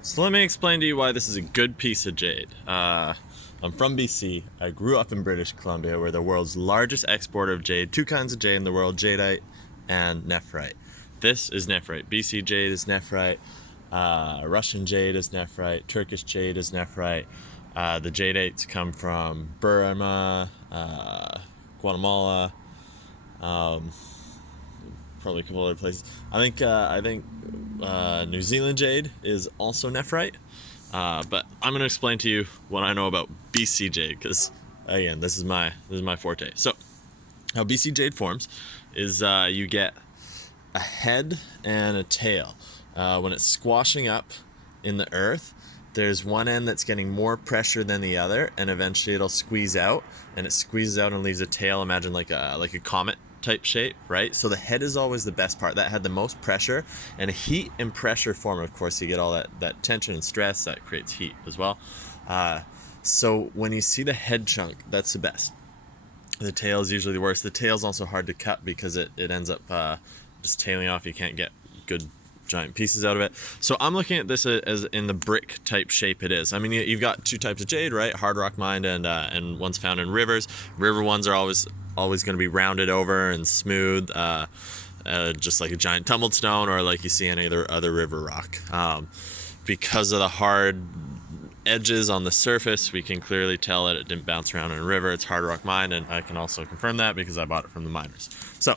So let me explain to you why this is a good piece of jade. I'm from BC. I grew up in British Columbia. We're the world's largest exporter of jade. Two kinds of jade in the world, jadeite and nephrite. This is nephrite. BC jade is nephrite. Russian jade is nephrite. Turkish jade is nephrite. The jadeites come from Burma, Guatemala, probably a couple other places. I think New Zealand jade is also nephrite. But I'm going to explain to you what I know about BC jade, because again, this is my forte. So how BC jade forms is you get a head and a tail. When it's squashing up in the earth, there's one end that's getting more pressure than the other, and eventually it'll squeeze out, and it squeezes out and leaves a tail. Imagine like a comet type shape, right? So the head is always the best part. That had the most pressure, and a heat and pressure form, of course, you get all that tension and stress that creates heat as well. So when you see the head chunk, that's the best. The tail is usually the worst. The tail's also hard to cut because it ends up just tailing off. You can't get good giant pieces out of it. So I'm looking at this as in the brick type shape it is. I mean, you've got two types of jade, right? Hard rock mined and ones found in rivers. River ones are always going to be rounded over and smooth, just like a giant tumbled stone, or like you see any other river rock. Because of the hard edges on the surface, we can clearly tell that it didn't bounce around in a river. It's hard rock mined, and I can also confirm that because I bought it from the miners. So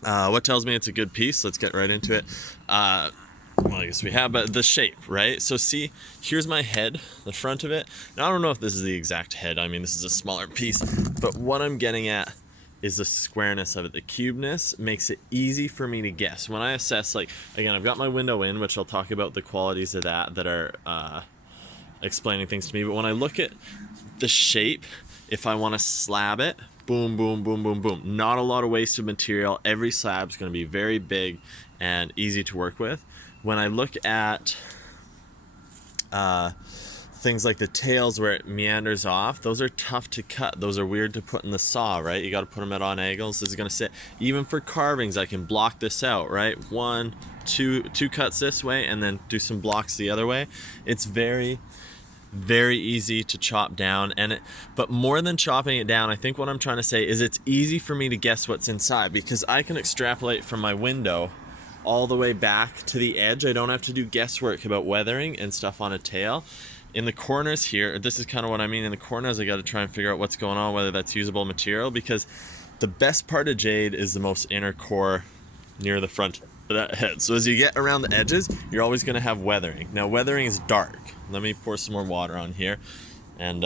what tells me it's a good piece? Let's get right into it. Well, I guess we have, but the shape, right? So see, here's my head, the front of it. Now, I don't know if this is the exact head. I mean, this is a smaller piece, but what I'm getting at is the squareness of it. The cubeness makes it easy for me to guess. When I assess, like, again, I've got my window in, which I'll talk about the qualities of that are explaining things to me. But when I look at the shape, if I want to slab it, boom, boom, boom, boom, boom. Not a lot of wasted material. Every slab's going to be very big and easy to work with. When I look at things like the tails where it meanders off, those are tough to cut. Those are weird to put in the saw, right? You got to put them at on angles. This is going to sit. Even for carvings, I can block this out, right? Two cuts this way, and then do some blocks the other way. It's very easy to chop down, but more than chopping it down, I think what I'm trying to say is it's easy for me to guess what's inside, because I can extrapolate from my window all the way back to the edge. I don't have to do guesswork about weathering and stuff on a tail. In the corners here, this is kind of what I mean. In the corners, I got to try and figure out what's going on, whether that's usable material, because the best part of jade is the most inner core near the front of that head. So as you get around the edges, you're always going to have weathering. Now, weathering is dark. Let me pour some more water on here, and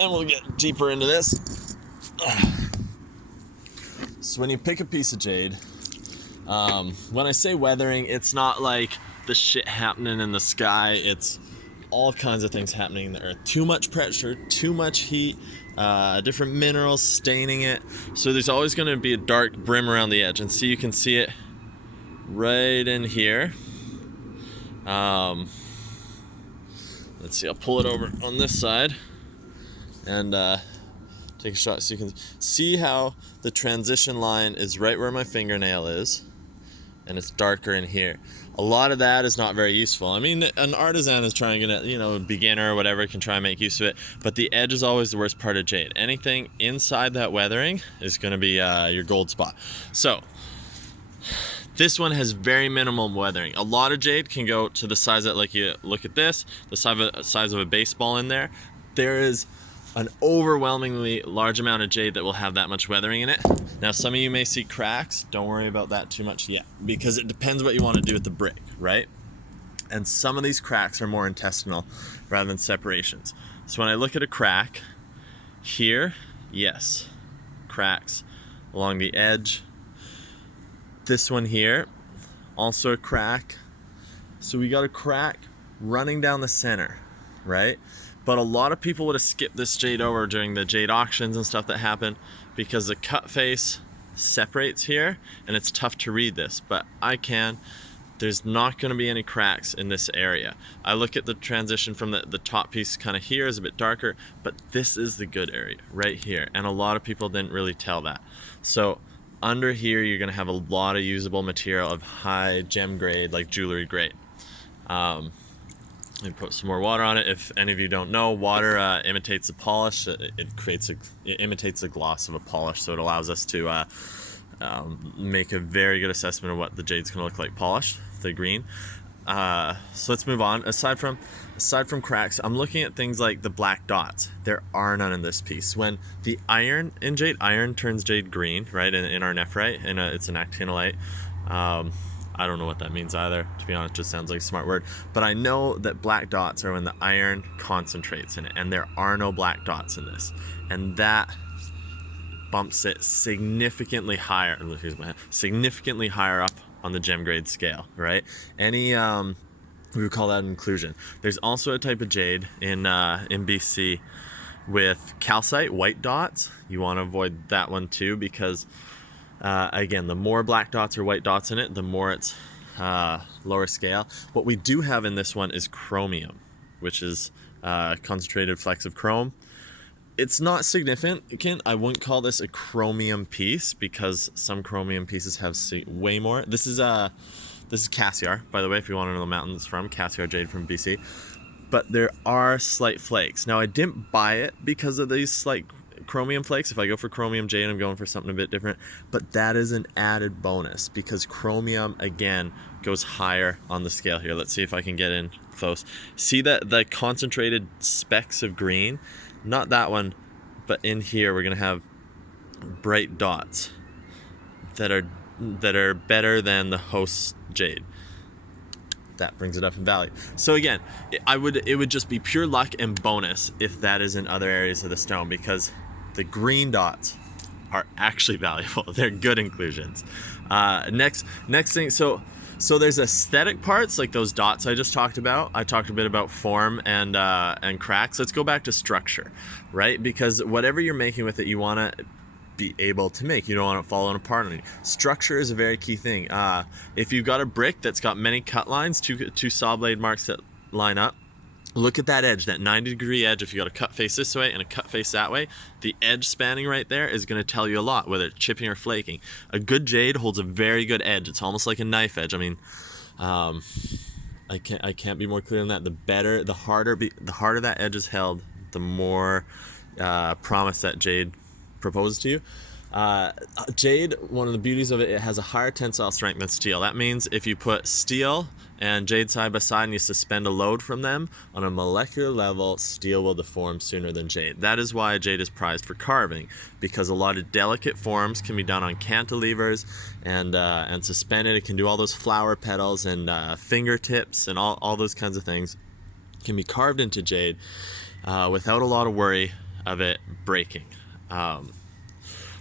we'll get deeper into this. So when you pick a piece of jade, when I say weathering, it's not like the shit happening in the sky. It's all kinds of things happening in the earth. Too much pressure, too much heat, different minerals staining it. So there's always going to be a dark brim around the edge. And see, you can see it right in here. Let's see, I'll pull it over on this side and take a shot so you can see how the transition line is right where my fingernail is, and it's darker in here. A lot of that is not very useful. I mean, an artisan is trying to, a beginner or whatever can try and make use of it, but the edge is always the worst part of jade. Anything inside that weathering is going to be your gold spot. So this one has very minimal weathering. A lot of jade can go to the size that, like, you look at this, the size of a baseball in there. There is an overwhelmingly large amount of jade that will have that much weathering in it. Now, some of you may see cracks. Don't worry about that too much yet, because it depends what you want to do with the brick, right? And some of these cracks are more intestinal rather than separations. So when I look at a crack here, yes, cracks along the edge. This one here, also a crack. So we got a crack running down the center, right? But a lot of people would have skipped this jade over during the jade auctions and stuff that happened, because the cut face separates here and it's tough to read this, but I can. There's not going to be any cracks in this area. I look at the transition from the top piece kind of here is a bit darker, but this is the good area right here, and a lot of people didn't really tell that. So under here, you're going to have a lot of usable material of high gem grade, like jewelry grade. And put some more water on it. If any of you don't know, water imitates the polish. It imitates the gloss of a polish, so it allows us to make a very good assessment of what the jade's gonna look like polished, the green. So let's move on. Aside from cracks, I'm looking at things like the black dots. There are none in this piece. When the iron in jade, iron turns jade green, right? In our nephrite, and it's an actinolite. I don't know what that means either, to be honest. It just sounds like a smart word. But I know that black dots are when the iron concentrates in it, and there are no black dots in this. And that bumps it significantly higher, significantly higher up on the gem grade scale, right? We would call that an inclusion. There's also a type of jade in BC with calcite, white dots. You want to avoid that one too, because again, the more black dots or white dots in it, the more it's lower scale. What we do have in this one is chromium, which is concentrated flecks of chrome. It's not significant. I wouldn't call this a chromium piece, because some chromium pieces have way more. This is Cassiar, by the way, if you want to know the mountain it's from, Cassiar jade from BC. But there are slight flakes. Now, I didn't buy it because of these slight chromium flakes. If I go for chromium jade, I'm going for something a bit different, but that is an added bonus because chromium again goes higher on the scale here. Let's see if I can get in close. See that the concentrated specks of green, not that one, but in here we're gonna have bright dots that are better than the host jade. That brings it up in value. So again, it would just be pure luck and bonus if that is in other areas of the stone, because the green dots are actually valuable. They're good inclusions. Next thing, so there's aesthetic parts like those dots I just talked about. I talked a bit about form and cracks. Let's go back to structure, right? Because whatever you're making with it, you want to be able to make. You don't want it falling apart on you. Structure is a very key thing. If you've got a brick that's got many cut lines, two saw blade marks that line up, look at that edge, that 90-degree edge. If you got a cut face this way and a cut face that way, the edge spanning right there is going to tell you a lot, whether it's chipping or flaking. A good jade holds a very good edge. It's almost like a knife edge. I mean, I can't be more clear on that. The harder that edge is held, the more promise that jade proposes to you. Jade, one of the beauties of it, it has a higher tensile strength than steel. That means if you put steel and jade side by side and you suspend a load from them, on a molecular level, steel will deform sooner than jade. That is why jade is prized for carving, because a lot of delicate forms can be done on cantilevers and suspended. It can do all those flower petals and fingertips and all those kinds of things. It can be carved into jade without a lot of worry of it breaking.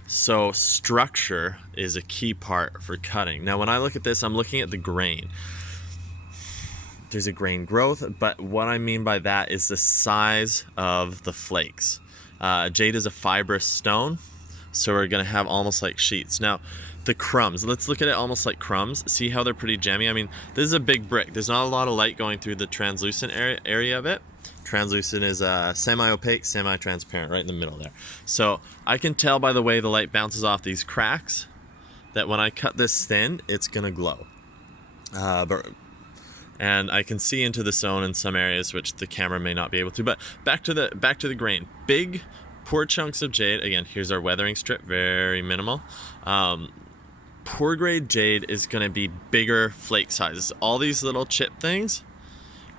So structure is a key part for cutting. Now, when I look at this, I'm looking at the grain. There's a grain growth, but what I mean by that is the size of the flakes. Jade is a fibrous stone, so we're gonna have almost like sheets. Now, the crumbs, let's look at it almost like crumbs. See how they're pretty gemmy? I mean, this is a big brick. There's not a lot of light going through the translucent area of it. Translucent is semi-opaque, semi-transparent, right in the middle there. So I can tell by the way the light bounces off these cracks that when I cut this thin, it's gonna glow. And I can see into the stone in some areas which the camera may not be able to. But back to the grain. Big, poor chunks of jade. Again, here's our weathering strip, very minimal. Poor grade jade is gonna be bigger flake sizes. All these little chip things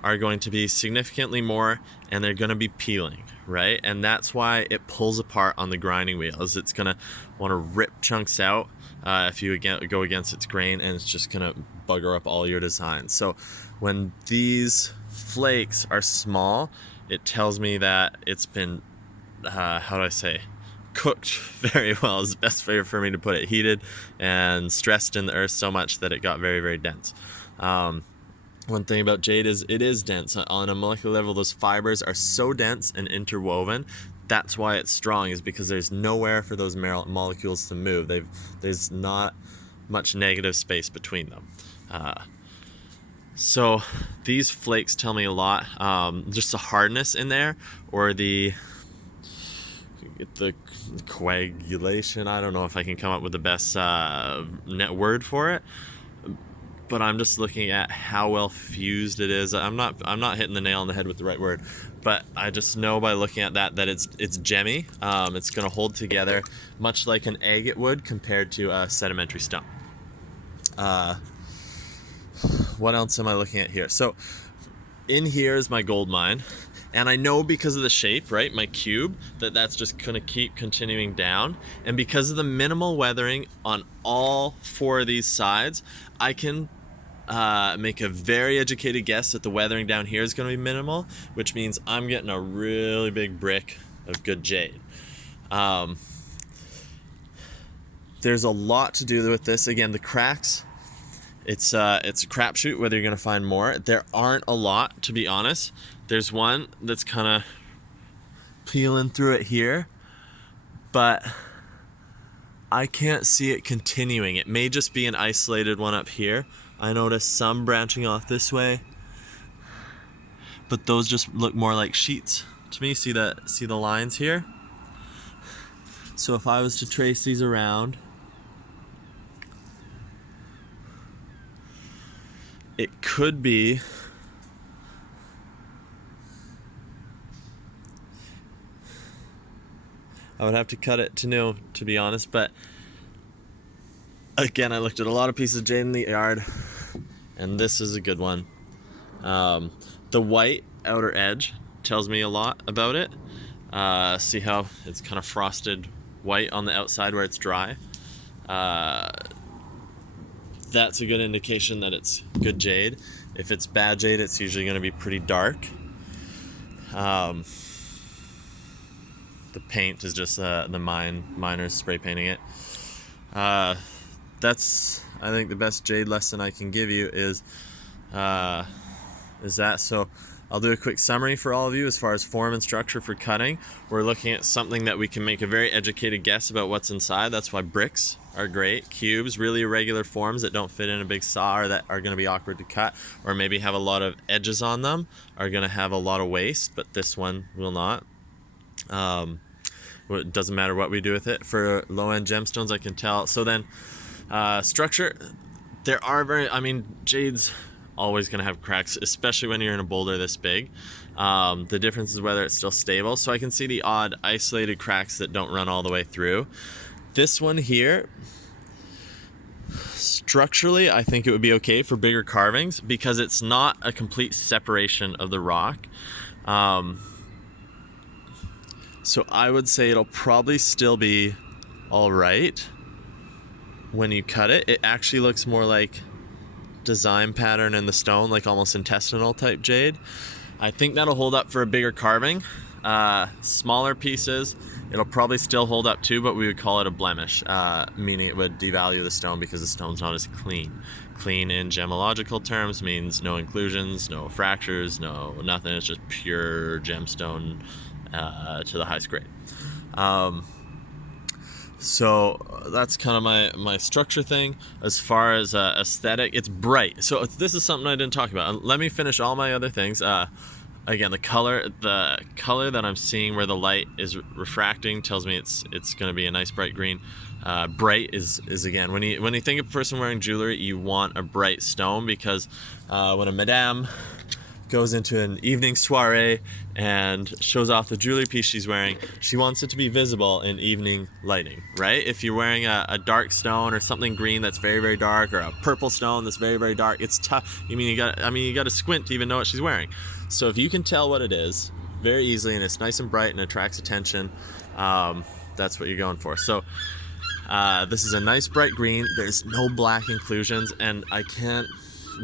are going to be significantly more, and they're going to be peeling, right? And that's why it pulls apart on the grinding wheels. It's going to want to rip chunks out if you go against its grain, and it's just going to bugger up all your designs. So when these flakes are small, it tells me that it's been, how do I say, cooked very well is the best way for me to put it. Heated and stressed in the earth so much that it got very, very dense. One thing about jade is it is dense. On a molecular level, those fibers are so dense and interwoven. That's why it's strong, is because there's nowhere for those molecules to move. There's not much negative space between them. So these flakes tell me a lot. Just the hardness in there, or the coagulation. I don't know if I can come up with the best net word for it. but I'm just looking at how well fused it is. I'm not hitting the nail on the head with the right word, but I just know by looking at that it's gemmy. It's going to hold together much like an agate would compared to a sedimentary stone. What else am I looking at here? So in here is my gold mine, and I know because of the shape, right, my cube, that's just gonna keep continuing down, and because of the minimal weathering on all 4 of these sides, I can make a very educated guess that the weathering down here is gonna be minimal, which means I'm getting a really big brick of good jade. There's a lot to do with this. Again, the cracks, it's a crapshoot whether you're gonna find more. There aren't a lot, to be honest. There's one that's kind of peeling through it here, but I can't see it continuing. It may just be an isolated one up here. I noticed some branching off this way, but those just look more like sheets to me. See the lines here? So if I was to trace these around, it could be I would have to cut it to know, to be honest, but again, I looked at a lot of pieces of jade in the yard, and this is a good one. The white outer edge tells me a lot about it. See how it's kind of frosted white on the outside where it's dry? That's a good indication that it's good jade. If it's bad jade, it's usually going to be pretty dark. The paint is just the miners spray painting it. That's, I think, the best jade lesson I can give you is that. So I'll do a quick summary for all of you as far as form and structure for cutting. We're looking at something that we can make a very educated guess about what's inside. That's why bricks are great. Cubes, really irregular forms that don't fit in a big saw or that are going to be awkward to cut, or maybe have a lot of edges on them, are going to have a lot of waste, but this one will not. It doesn't matter what we do with it. For low-end gemstones, I can tell. So then structure, there are jade's always going to have cracks, especially when you're in a boulder this big. The difference is whether it's still stable. So I can see the odd isolated cracks that don't run all the way through. This one here, structurally, I think it would be okay for bigger carvings because it's not a complete separation of the rock. So I would say it'll probably still be all right when you cut it. It actually looks more like design pattern in the stone, like almost intestinal type jade. I think that'll hold up for a bigger carving. Smaller pieces, it'll probably still hold up too, but we would call it a blemish, meaning it would devalue the stone because the stone's not as clean. Clean in gemological terms means no inclusions, no fractures, no nothing. It's just pure gemstone to the highest grade. So that's kind of my structure thing. As far as aesthetic, it's bright. So this is something I didn't talk about. Let me finish all my other things. Again, the color that I'm seeing where the light is refracting tells me it's going to be a nice bright green. Bright is again, when you think of a person wearing jewelry, you want a bright stone because when a madame goes into an evening soiree and shows off the jewelry piece she's wearing, she wants it to be visible in evening lighting, right? If you're wearing a dark stone or something green that's very, very dark, or a purple stone that's very, very dark, it's tough. You got to squint to even know what she's wearing. So if you can tell what it is very easily and it's nice and bright and attracts attention, that's what you're going for. So this is a nice bright green. There's no black inclusions, and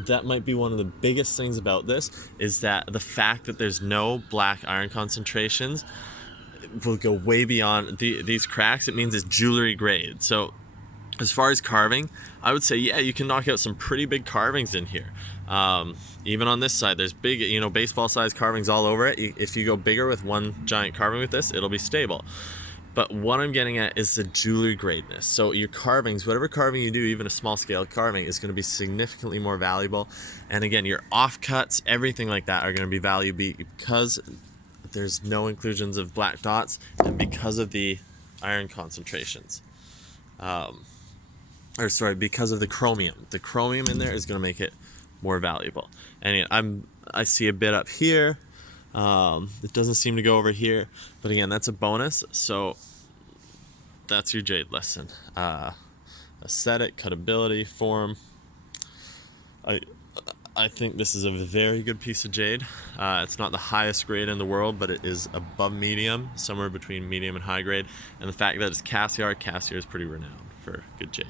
that might be one of the biggest things about this, is that the fact that there's no black iron concentrations will go way beyond these cracks. It means it's jewelry grade. So as far as carving, I would say, yeah, you can knock out some pretty big carvings in here. Even on this side, there's big, baseball sized carvings all over it. If you go bigger with one giant carving with this, it'll be stable. But what I'm getting at is the jewelry gradeness. So your carvings, whatever carving you do, even a small scale carving, is going to be significantly more valuable. And again, your offcuts, everything like that are going to be valuable because there's no inclusions of black dots and because of the iron concentrations. or sorry, because of the chromium. The chromium in there is going to make it more valuable. And again, I see a bit up here. It doesn't seem to go over here, but again, that's a bonus. So that's your jade lesson. Aesthetic, cutability, form. I think this is a very good piece of jade. It's not the highest grade in the world, but it is above medium, somewhere between medium and high grade. And the fact that it's Cassiar is pretty renowned for good jade.